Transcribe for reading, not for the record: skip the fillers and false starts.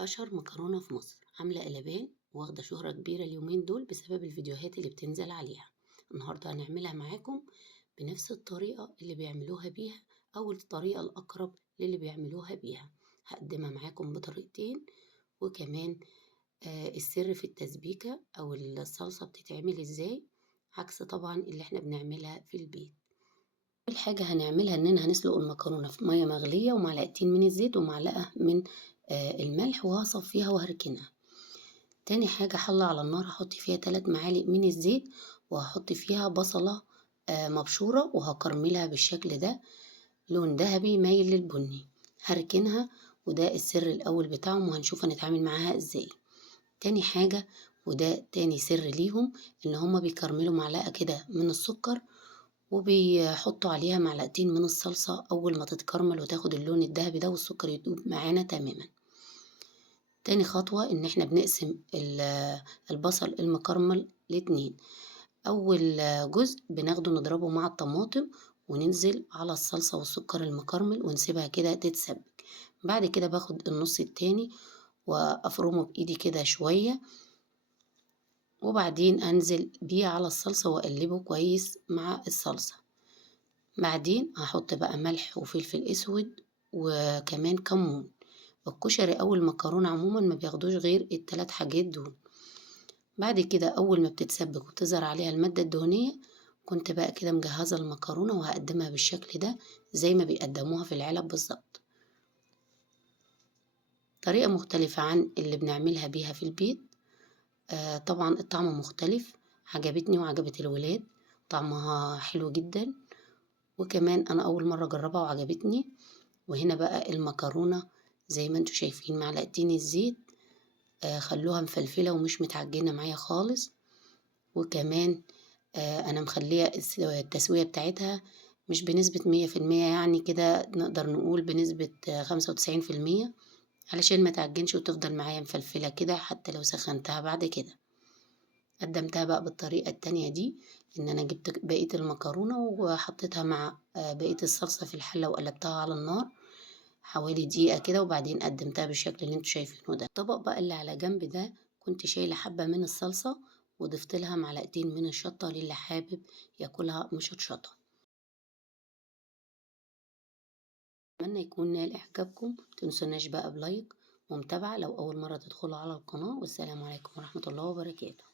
أشهر مكرونة في مصر عاملة قلبان واخدة شهرة كبيرة اليومين دول بسبب الفيديوهات اللي بتنزل عليها. النهاردة هنعملها معاكم بنفس الطريقة اللي بيعملوها بيها أو الطريقة الأقرب للي بيعملوها بيها. هقدمها معاكم بطريقتين، وكمان السر في التسبيكة أو الصلصة بتتعمل ازاي، عكس طبعا اللي احنا بنعملها في البيت. أول حاجة هنعملها إننا هنسلق المكرونة في مية مغلية ومعلقتين من الزيت ومعلقة من الملح، وهصفيها وهركنها. تاني حاجة حلة على النار هحط فيها 3 معالق من الزيت، وهحط فيها بصلة مبشورة وهكرملها بالشكل ده، لون ذهبي مايل للبني. هركنها، وده السر الأول بتاعهم وهنشوف هنتعامل معاها ازاي. تاني حاجة وده تاني سر ليهم، إن هما بيكرملوا معلقة كده من السكر وبيحطوا عليها معلقتين من الصلصة أول ما تتكرمل وتاخد اللون الذهبي ده والسكر يدوب معانا تماما. تاني خطوة إن احنا بنقسم البصل المكرمل لاتنين. أول جزء بناخده نضربه مع الطماطم وننزل على الصلصة والسكر المكرمل ونسيبها كده تتسبك. بعد كده باخد النص التاني وأفرمه بإيدي كده شوية، وبعدين أنزل بيه على الصلصة وأقلبه كويس مع الصلصة. بعدين هحط بقى ملح وفلفل اسود وكمان كمون. الكشري او المكرونه عموما ما بياخدوش غير الثلاث حاجات دول. بعد كده اول ما بتتسبك وتظهر عليها الماده الدهنيه، كنت بقى كده مجهزه المكرونه وهقدمها بالشكل ده زي ما بيقدموها في العلب بالظبط. طريقه مختلفه عن اللي بنعملها بيها في البيت. طبعا الطعم مختلف، عجبتني وعجبت الولاد، طعمها حلو جدا، وكمان انا اول مره اجربها وعجبتني. وهنا بقى المكرونة زي ما انتوا شايفين معلقتين الزيت خلوها مفلفلة ومش متعجنة معايا خالص. وكمان انا مخلية التسوية بتاعتها مش بنسبة 100%، يعني كده نقدر نقول بنسبة 95%، علشان ما تعجنش وتفضل معايا مفلفلة كده حتى لو سخنتها بعد كده. قدمتها بقى بالطريقة التانية دي، ان انا جبت بقية المكرونة وحطيتها مع بقية الصلصة في الحلة وقلبتها على النار حوالي دقيقة كده، وبعدين قدمتها بالشكل اللي انتوا شايفينه ده. الطبق بقى اللي على جنب ده كنت شايلة حبة من الصلصة وضفت لها معلقتين من الشطة للي حابب ياكلها مشطشطة. اتمنى يكون نال اعجابكم، متنسوناش بقى بلايك ومتابعة لو اول مرة تدخلوا على القناة، والسلام عليكم ورحمة الله وبركاته.